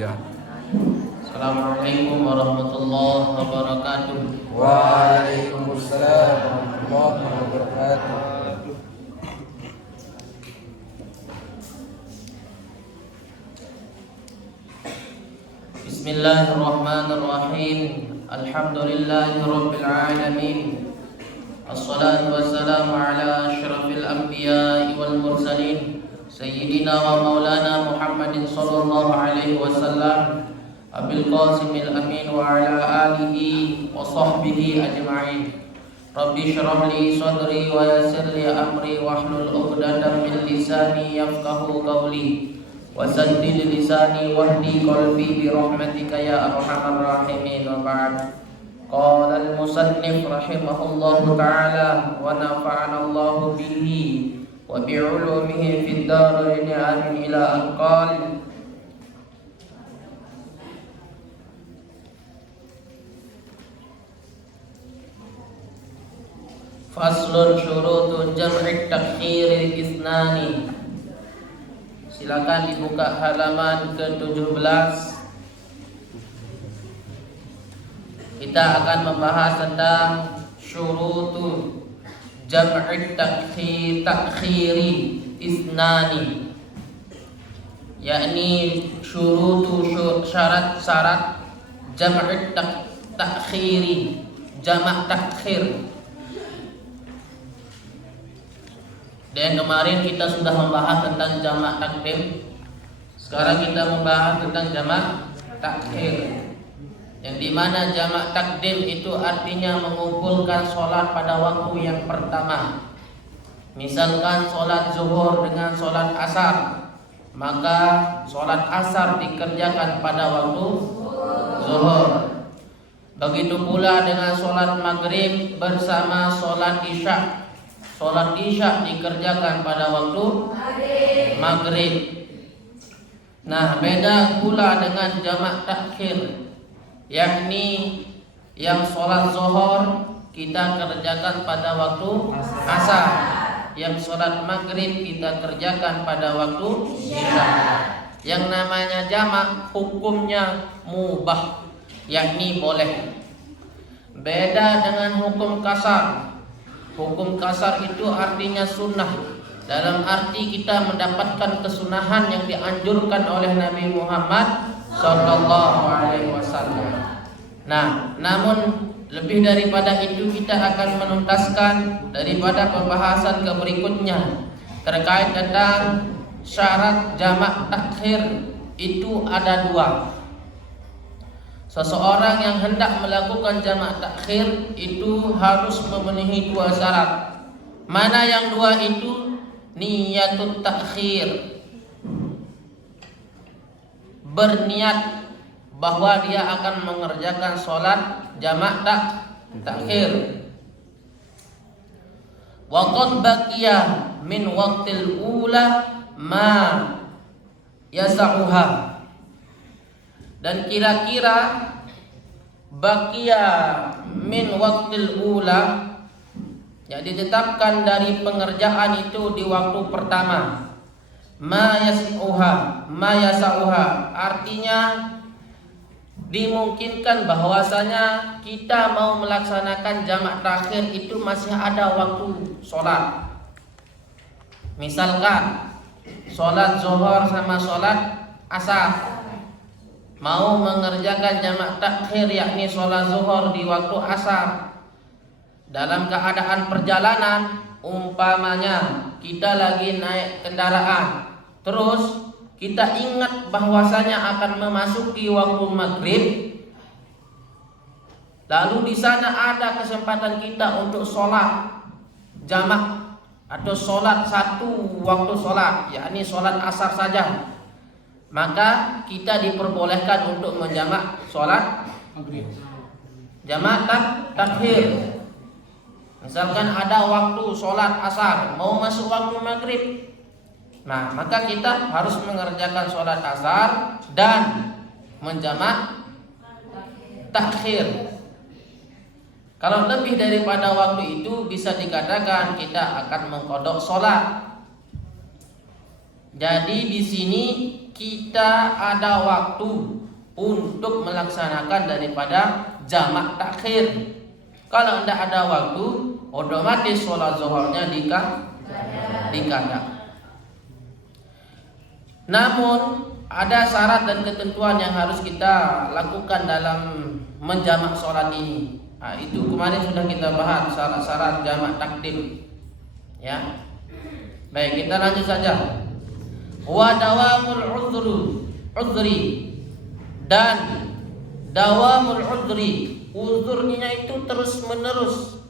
aja. Assalamualaikum warahmatullahi wabarakatuh. Waalaikumsalam warahmatullahi wabarakatuh. Bismillahirrahmanirrahim. Alhamdulillahirabbil alamin. Assalatu wassalamu ala asyrafil anbiya'i wal mursalin sayyidina wa maulana Muhammadin sallallahu alaihi wasallam abil qasimil amin wa ala alihi wa sahbihi ajma'in. Rabbi shrah li sadri wa yassir li amri wahlul 'uqdatam min lisani yafqahu qawli wasaddid lisani wahdi qalbi bi rahmatika ya arhamar rahimin. Wa ba'd. Qala al-musannif rahimahullahu ta'ala wa nafa'ana Allahu bihi wa bi 'ulumihi fid dharain amin ila an qala faslun syurutu jam'i takhiril isnani. Silakan dibuka halaman ke-17. Kita akan membahas tentang syurutu jam'i takhiri isnani, yakni syarat-syarat jam'i takhiri, jamak takhir. Dan kemarin kita sudah membahas tentang jamak takdim. Sekarang kita membahas tentang jamak takhir, yang dimana jamak takdim itu artinya mengumpulkan sholat pada waktu yang pertama. Misalkan sholat zuhur dengan sholat asar, maka sholat asar dikerjakan pada waktu zuhur. Begitu pula dengan sholat maghrib bersama sholat isya. Sholat isya dikerjakan pada waktu maghrib. Nah, beda pula dengan jamak takhir, yakni yang sholat zuhur kita kerjakan pada waktu asar, yang sholat maghrib kita kerjakan pada waktu isya. Yang namanya jamak hukumnya mubah, yakni boleh. Beda dengan hukum kasar. Hukum kasar itu artinya sunnah, dalam arti kita mendapatkan kesunahan yang dianjurkan oleh Nabi Muhammad sallallahu alaihi wasallam. Nah, namun lebih daripada itu kita akan menuntaskan daripada pembahasan ke berikutnya terkait tentang syarat jamak takhir. Itu ada dua. Seseorang yang hendak melakukan jamak takhir itu harus memenuhi dua syarat. Mana yang dua itu? Niyatut takhir, berniat bahwa dia akan mengerjakan sholat jamak takhir. Wa qad baqiya min waqtil ula ma yasa'uha. Dan kira-kira baqiya min waqtil ula, ya ditetapkan dari pengerjaan itu di waktu pertama. Ma yasauha artinya dimungkinkan bahwasanya kita mau melaksanakan jamak takhir itu masih ada waktu sholat. Misalkan sholat zuhur sama sholat asar, mau mengerjakan jamak takhir yakni sholat zuhur di waktu asar dalam keadaan perjalanan. Umpamanya kita lagi naik kendaraan, terus kita ingat bahwasanya akan memasuki waktu maghrib, lalu di sana ada kesempatan kita untuk sholat jamak atau sholat satu waktu sholat, yakni sholat asar saja, maka kita diperbolehkan untuk menjamak sholat jamak takhir. Misalkan ada waktu sholat asar, mau masuk waktu maghrib, nah maka kita harus mengerjakan sholat asar dan menjamak takhir. Kalau lebih daripada waktu itu, bisa dikatakan kita akan mengqadha sholat. Jadi di sini kita ada waktu untuk melaksanakan daripada jamak takhir. Kalau tidak ada waktu, otomatis sholat zuhurnya dikada. Namun ada syarat dan ketentuan yang harus kita lakukan dalam menjamak sholat ini. Nah, itu kemarin sudah kita bahas syarat-syarat jamak takdim. Ya. Baik, kita lanjut saja. Wa dawamul udhri dan dawamul udhri, uzurnya itu terus menerus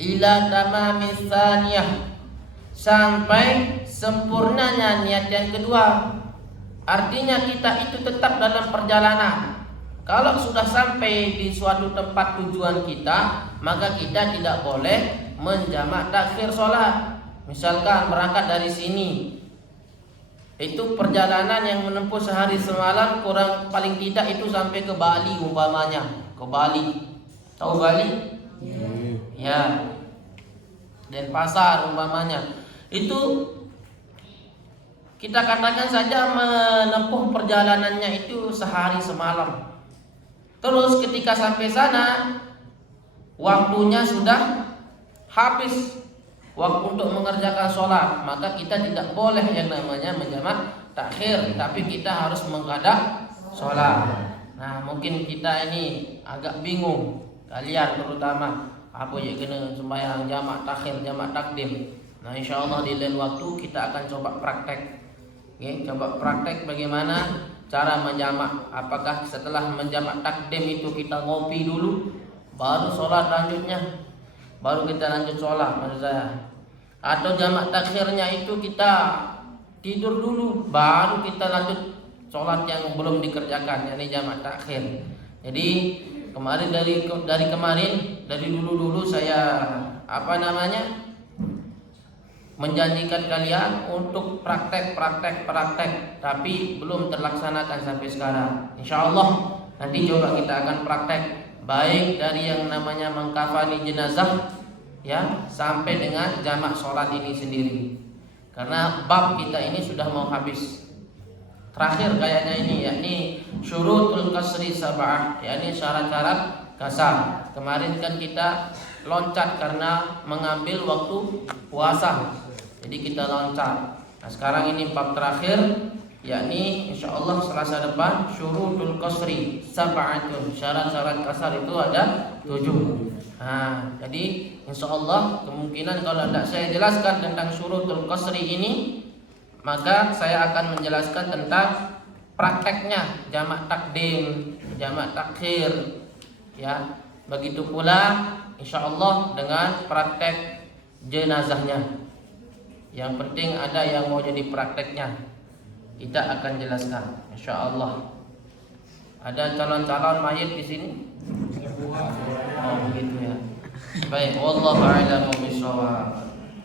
ila tamamis tsaniyah, sampai sempurnanya niat yang kedua. Artinya kita itu tetap dalam perjalanan. Kalau sudah sampai di suatu tempat tujuan kita, maka kita tidak boleh menjamak takhir sholat. Misalkan berangkat dari sini, itu perjalanan yang menempuh sehari semalam, kurang paling tidak itu sampai ke Bali umpamanya. Ke Bali, tahu Bali? Ya, Denpasar umpamanya. Itu kita katakan saja menempuh perjalanannya itu sehari semalam. Terus ketika sampai sana, waktunya sudah habis, waktu untuk mengerjakan sholat, maka kita tidak boleh yang namanya menjamak takhir, tapi kita harus mengqada sholat. Nah, mungkin kita ini agak bingung, kalian terutama, apa yang kena sembahyang jamak takhir, jamak takdim. Nah, insyaallah di lain waktu kita akan coba praktek. Oke, coba praktek bagaimana cara menjamak. Apakah setelah menjamak takdim itu kita ngopi dulu, baru sholat lanjutnya, baru kita lanjut sholat, maksud saya. Atau jamak takhirnya itu kita tidur dulu, baru kita lanjut sholat yang belum dikerjakan, yakni jamak takhir. Jadi kemarin dari dulu saya menjanjikan kalian untuk praktek, tapi belum terlaksanakan sampai sekarang. Insyaallah nanti coba kita akan praktek, baik dari yang namanya mengkafani jenazah, ya, sampai dengan jamak sholat ini sendiri. Karena bab kita ini sudah mau habis. Terakhir kayaknya ini, yakni syurutul kasri sab'ah, yakni syarat-syarat kasar. Kemarin kan kita loncat karena mengambil waktu puasa, jadi kita loncat. Nah, sekarang ini bab terakhir, yakni insyaallah Selasa depan syurutul kasri sab'atun, syarat-syarat kasar itu ada 7. Nah, jadi insyaallah kemungkinan kalau tidak saya jelaskan tentang syurutul qasri ini, maka saya akan menjelaskan tentang prakteknya jamak takdim, jamak takhir, ya. Begitu pula insyaallah dengan praktek jenazahnya. Yang penting ada yang mau jadi prakteknya, kita akan jelaskan insyaallah. Ada calon-calon mayit di sini? Oh begitu ya. Baik, wallahu a'lam bishawab.